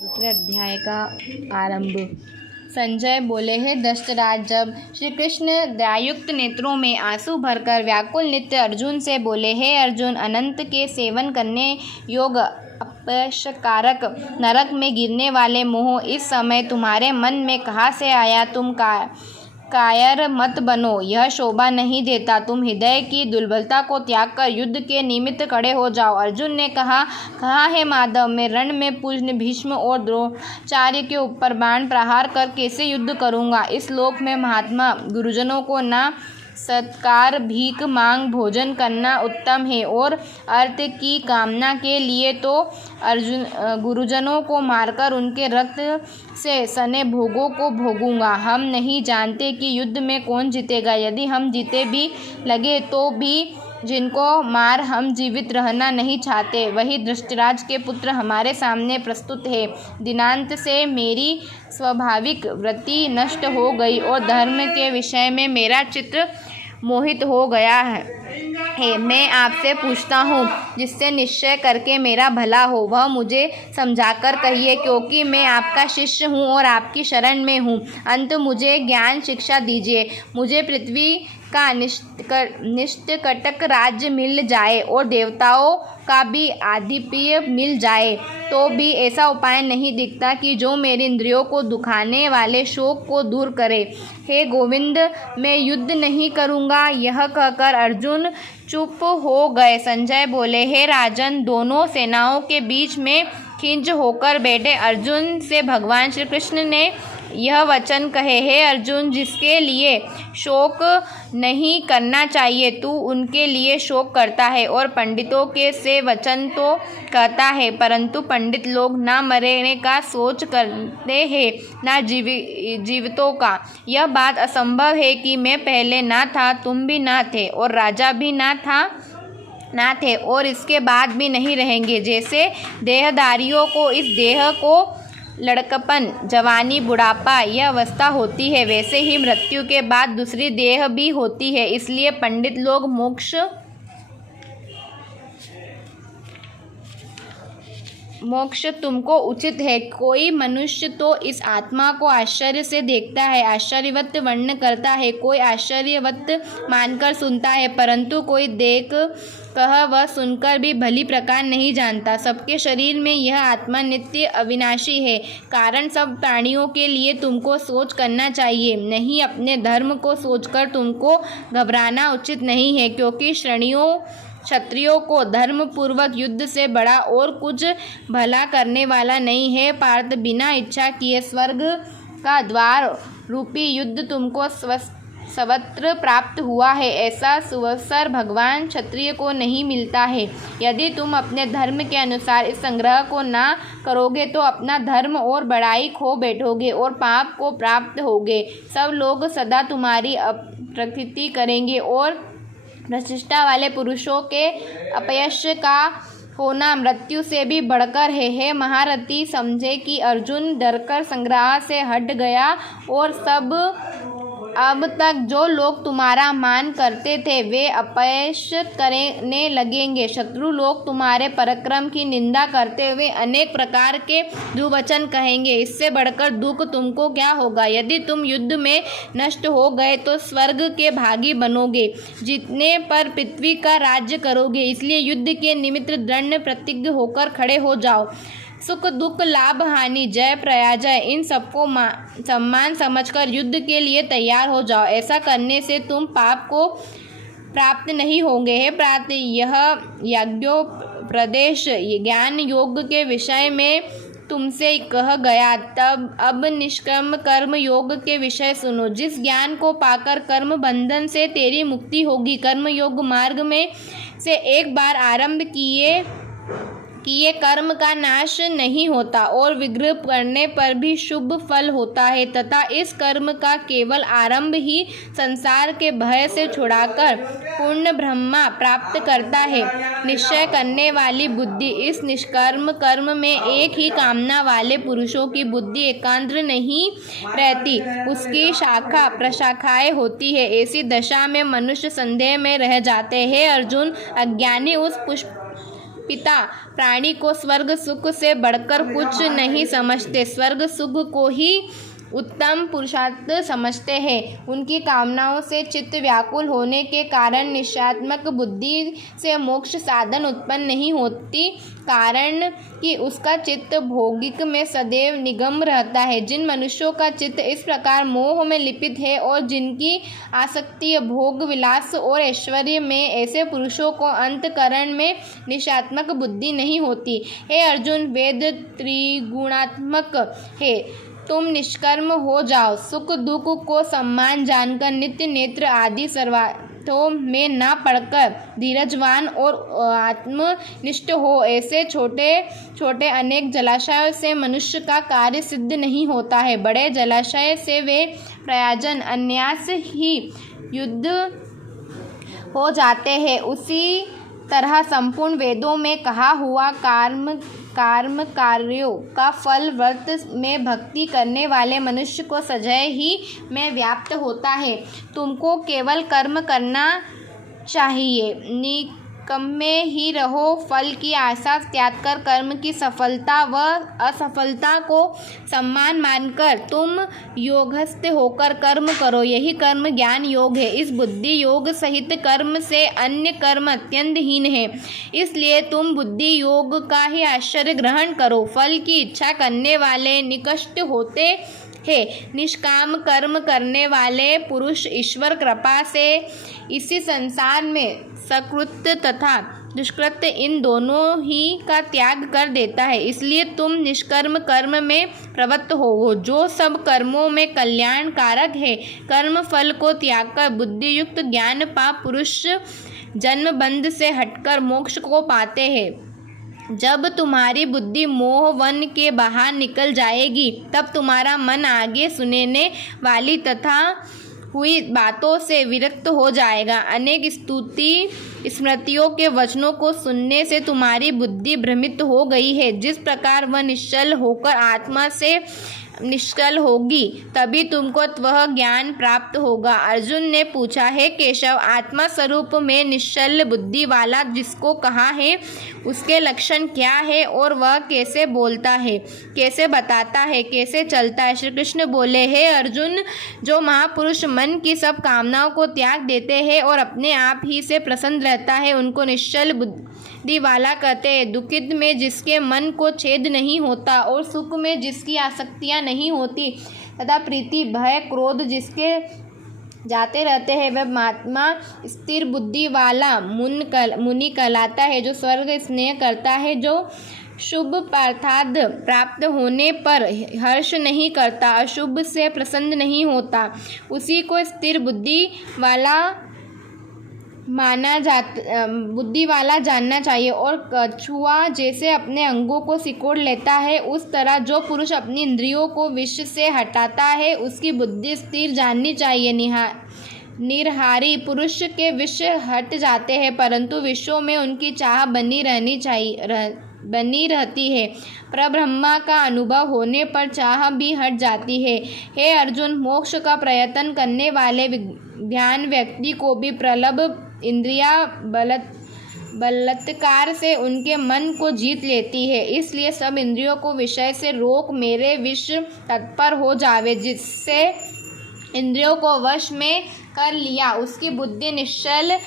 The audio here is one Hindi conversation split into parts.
दूसरे अध्याय का आरंभ। संजय बोले, हे दशरथ, जब श्री कृष्ण दयायुक्त नेत्रों में आंसू भरकर व्याकुल नित्य अर्जुन से बोले, हे अर्जुन, अनंत के सेवन करने योग्य अपयशकारक नरक में गिरने वाले मोह इस समय तुम्हारे मन में कहाँ से आया? तुम कायर मत बनो, यह शोभा नहीं देता। तुम हृदय की दुर्बलता को त्याग कर युद्ध के निमित्त खड़े हो जाओ। अर्जुन ने कहा, कहाँ है माधव? मैं रण में पूज्य भीष्म और द्रोणाचार्य के ऊपर बाण प्रहार कर कैसे युद्ध करूँगा? इस लोक में महात्मा गुरुजनों को ना सत्कार, भीख मांग भोजन करना उत्तम है, और अर्थ की कामना के लिए तो गुरुजनों को मारकर उनके रक्त से सने भोगों को भोगूंगा। हम नहीं जानते कि युद्ध में कौन जीतेगा। यदि हम जीते भी लगे तो भी जिनको मार हम जीवित रहना नहीं चाहते, वही धृतराष्ट्र के पुत्र हमारे सामने प्रस्तुत है। दिनांत से मेरी स्वाभाविक वृत्ति नष्ट हो गई और धर्म के विषय में मेरा चित्त मोहित हो गया है। मैं आपसे पूछता हूँ, जिससे निश्चय करके मेरा भला हो, वह मुझे समझाकर कहिए, क्योंकि मैं आपका शिष्य हूँ और आपकी शरण में हूँ। अंत मुझे ज्ञान शिक्षा दीजिए। मुझे पृथ्वी का निष्कंटक राज्य मिल जाए और देवताओं का भी आधिपत्य मिल जाए तो भी ऐसा उपाय नहीं दिखता कि जो मेरी इंद्रियों को दुखाने वाले शोक को दूर करे। हे गोविंद, मैं युद्ध नहीं करूँगा। यह कहकर अर्जुन चुप हो गए। संजय बोले, हे राजन, दोनों सेनाओं के बीच में खिंच होकर बैठे अर्जुन से भगवान श्री कृष्ण ने यह वचन कहे, हे अर्जुन, जिसके लिए शोक नहीं करना चाहिए तू उनके लिए शोक करता है, और पंडितों के से वचन तो कहता है, परंतु पंडित लोग ना मरने का सोच करते हैं ना जीवितों का। यह बात असंभव है कि मैं पहले ना था, तुम भी ना थे, और राजा भी ना थे, और इसके बाद भी नहीं रहेंगे। जैसे देहधारियों को इस देह को लड़कपन, जवानी, बुढ़ापा यह अवस्था होती है, वैसे ही मृत्यु के बाद दूसरी देह भी होती है। इसलिए पंडित लोग मोक्ष तुमको उचित है। कोई मनुष्य तो इस आत्मा को आश्चर्य से देखता है, आश्चर्यवत वर्णन करता है, कोई आश्चर्यवत मानकर सुनता है, परंतु कोई देख कह व सुनकर भी भली प्रकार नहीं जानता। सबके शरीर में यह आत्मा नित्य अविनाशी है। कारण सब प्राणियों के लिए तुमको सोच करना चाहिए, नहीं अपने धर्म को सोचकर तुमको घबराना उचित नहीं है, क्योंकि क्षत्रियों को धर्म पूर्वक युद्ध से बड़ा और कुछ भला करने वाला नहीं है। पार्थ, बिना इच्छा किए स्वर्ग का द्वार रूपी युद्ध तुमको सर्वत्र प्राप्त हुआ है। ऐसा सुअवसर भगवान क्षत्रिय को नहीं मिलता है। यदि तुम अपने धर्म के अनुसार इस संग्रह को ना करोगे तो अपना धर्म और बड़ाई खो बैठोगे और पाप को प्राप्त होगे। सब लोग सदा तुम्हारी प्रकृति करेंगे और प्रतिष्ठा वाले पुरुषों के अपयश का होना मृत्यु से भी बढ़कर है। हे महारथी, समझे कि अर्जुन डरकर संग्राम से हट गया और अब तक जो लोग तुम्हारा मान करते थे वे अपयश करने लगेंगे। शत्रु लोग तुम्हारे पराक्रम की निंदा करते हुए अनेक प्रकार के दुर्वचन कहेंगे। इससे बढ़कर दुख तुमको क्या होगा? यदि तुम युद्ध में नष्ट हो गए तो स्वर्ग के भागी बनोगे, जीतने पर पृथ्वी का राज्य करोगे। इसलिए युद्ध के निमित्त दृढ़ प्रतिज्ञ होकर खड़े हो जाओ। सुख दुख, लाभ हानि, जय पराजय, इन सबको सम्मान समझकर युद्ध के लिए तैयार हो जाओ। ऐसा करने से तुम पाप को प्राप्त नहीं होंगे। हे प्रात, यह याज्ञोपदेश ज्ञान योग के विषय में तुमसे कह गया। तब अब निष्कर्म कर्म योग के विषय सुनो। जिस ज्ञान को पाकर कर्म बंधन से तेरी मुक्ति होगी। कर्म योग मार्ग में से एक बार आरंभ किए कर्म का नाश नहीं होता और विग्रह करने पर भी शुभ फल होता है, तथा इस कर्म का केवल आरंभ ही संसार के भय से छुड़ाकर पूर्ण ब्रह्मा प्राप्त करता है। निश्चय करने वाली बुद्धि, इस निष्कर्म कर्म में एक ही कामना वाले पुरुषों की बुद्धि एकाग्र नहीं रहती, उसकी शाखा प्रशाखाएं होती है। ऐसी दशा में मनुष्य संदेह में रह जाते हैं। अर्जुन, अज्ञानी उस पिता प्राणी को स्वर्ग सुख से बढ़कर कुछ नहीं समझते, स्वर्ग सुख को ही उत्तम पुरुषार्थ समझते हैं। उनकी कामनाओं से चित्त व्याकुल होने के कारण निश्चयात्मक बुद्धि से मोक्ष साधन उत्पन्न नहीं होती, कारण कि उसका चित्त भौतिक में सदैव निमग्न रहता है। जिन मनुष्यों का चित्त इस प्रकार मोह में लिपित है और जिनकी आसक्ति भोग विलास और ऐश्वर्य में, ऐसे पुरुषों को अंतःकरण में निश्चयात्मक बुद्धि नहीं होती। हे अर्जुन, वेद त्रिगुणात्मक है, तुम निष्कर्म हो जाओ। सुख दुख को सम्मान जानकर नित्य नेत्र आदि सर्वार्थों में न पड़कर धीरजवान और आत्मनिष्ठ हो। ऐसे छोटे छोटे अनेक जलाशयों से मनुष्य का कार्य सिद्ध नहीं होता है। बड़े जलाशय से वे प्रयोजन अन्यास ही युद्ध हो जाते हैं। उसी तरह संपूर्ण वेदों में कहा हुआ कर्म कार्यों का फल व्रत में भक्ति करने वाले मनुष्य को सजय ही में व्याप्त होता है। तुमको केवल कर्म करना चाहिए, निकम्मे ही रहो। फल की आशा त्याग कर कर्म की सफलता व असफलता को सम्मान मानकर तुम योगस्थ होकर कर्म करो, यही कर्म ज्ञान योग है। इस बुद्धि योग सहित कर्म से अन्य कर्म अत्यंत हीन है, इसलिए तुम बुद्धि योग का ही आश्रय ग्रहण करो। फल की इच्छा करने वाले निकृष्ट होते हैं, निष्काम कर्म करने वाले पुरुष ईश्वर कृपा से इसी संसार में सकृत तथा दुष्कृत इन दोनों ही का त्याग कर देता है। इसलिए तुम निष्कर्म कर्म में प्रवृत्त हो, जो सब कर्मों में कल्याण कारक है। कर्म फल को त्याग कर बुद्धियुक्त ज्ञान पाप पुरुष जन्म बंध से हटकर मोक्ष को पाते हैं। जब तुम्हारी बुद्धि मोह वन के बाहर निकल जाएगी, तब तुम्हारा मन आगे सुनने वाली तथा हुई बातों से विरक्त हो जाएगा। अनेक स्तुति स्मृतियों के वचनों को सुनने से तुम्हारी बुद्धि भ्रमित हो गई है। जिस प्रकार वह निश्चल होकर आत्मा से निश्चल होगी, तभी तुमको वह ज्ञान प्राप्त होगा। अर्जुन ने पूछा, है केशव, आत्मा स्वरूप में निश्चल बुद्धि वाला जिसको कहा है, उसके लक्षण क्या है और वह कैसे बोलता है, कैसे बताता है, कैसे चलता है? श्री कृष्ण बोले, हे अर्जुन, जो महापुरुष मन की सब कामनाओं को त्याग देते हैं और अपने आप ही से प्रसन्न रहता है, उनको निश्चल बुद्धि वाला कहते हैं। दुखित में जिसके मन को छेद नहीं होता और सुख में जिसकी आसक्तियाँ नहीं होती तथा प्रीति भय क्रोध जिसके जाते रहते हैं, वह महात्मा स्थिर बुद्धि वाला मुनि कहलाता है। जो स्वर्ग स्नेह करता है, जो शुभ अर्थात प्राप्त होने पर हर्ष नहीं करता, अशुभ से प्रसन्न नहीं होता, उसी को स्थिर बुद्धि वाला बुद्धि वाला जानना चाहिए। और कछुआ जैसे अपने अंगों को सिकोड़ लेता है, उस तरह जो पुरुष अपनी इंद्रियों को विष से हटाता है, उसकी बुद्धि स्थिर जाननी चाहिए। निरहारी पुरुष के विष हट जाते हैं, परंतु विषयों में उनकी चाह बनी रहती है। परब्रह्म का अनुभव होने पर चाह भी हट जाती है। हे अर्जुन, मोक्ष का प्रयत्न करने वाले ध्यान व्यक्ति को भी प्रलभ इंद्रिया बलात्कार से उनके मन को जीत लेती है। इसलिए सब इंद्रियों को विषय से रोक मेरे विष तत्पर हो जावे। जिससे इंद्रियों को वश में कर लिया, उसकी बुद्धि निश्चल।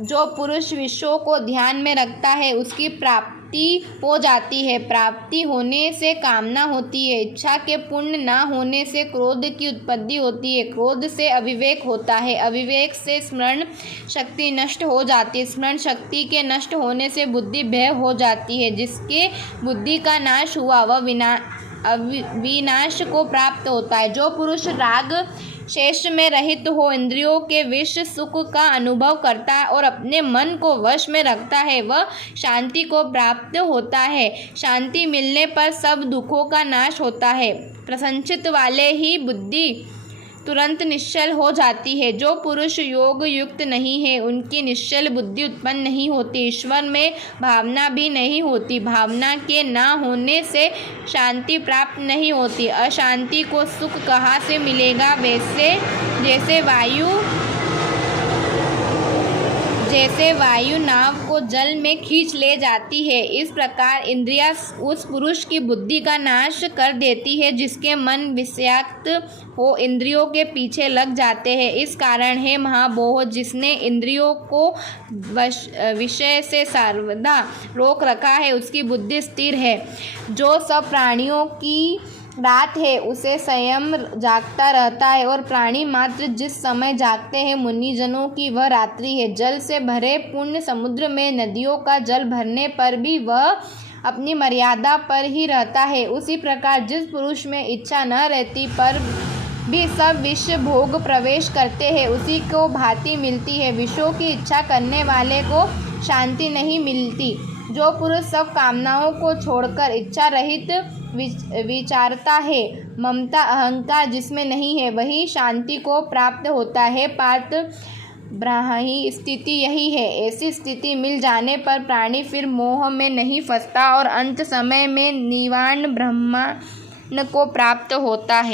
जो पुरुष विषयों को ध्यान में रखता है, उसकी प्राप्ति हो जाती है। प्राप्ति होने से कामना होती है, इच्छा के पूर्ण न होने से क्रोध की उत्पत्ति होती है, क्रोध से अविवेक होता है, अविवेक से स्मरण शक्ति नष्ट हो जाती है, स्मरण शक्ति के नष्ट होने से बुद्धि भय हो जाती है। जिसके बुद्धि का नाश हुआ वह विनाश को प्राप्त होता है। जो पुरुष राग शेष में रहित हो, इंद्रियों के विष सुख का अनुभव करता है और अपने मन को वश में रखता है, वह शांति को प्राप्त होता है। शांति मिलने पर सब दुखों का नाश होता है। प्रसन्नचित्त वाले ही बुद्धि तुरंत निश्चल हो जाती है। जो पुरुष योग युक्त नहीं है, उनकी निश्चल बुद्धि उत्पन्न नहीं होती, ईश्वर में भावना भी नहीं होती। भावना के न होने से शांति प्राप्त नहीं होती। अशांति को सुख कहाँ से मिलेगा? जैसे वायु नाव को जल में खींच ले जाती है, इस प्रकार इंद्रियां उस पुरुष की बुद्धि का नाश कर देती है जिसके मन विषयाक्त हो इंद्रियों के पीछे लग जाते हैं। इस कारण हे महाबाहो, जिसने इंद्रियों को विषय से सर्वदा रोक रखा है उसकी बुद्धि स्थिर है। जो सब प्राणियों की रात है उसे स्वयं जागता रहता है और प्राणी मात्र जिस समय जागते हैं मुनिजनों की वह रात्रि है। जल से भरे पुण्य समुद्र में नदियों का जल भरने पर भी वह अपनी मर्यादा पर ही रहता है। उसी प्रकार जिस पुरुष में इच्छा न रहती पर भी सब विषय भोग प्रवेश करते हैं उसी को भांति मिलती है। विषयों की इच्छा करने वाले को शांति नहीं मिलती। जो पुरुष सब कामनाओं को छोड़कर इच्छा रहित विचारता है, ममता अहंकार जिसमें नहीं है, वही शांति को प्राप्त होता है। पार्थ ब्राह्मी स्थिति यही है। ऐसी स्थिति मिल जाने पर प्राणी फिर मोह में नहीं फंसता और अंत समय में निर्वाण ब्रह्म को प्राप्त होता है।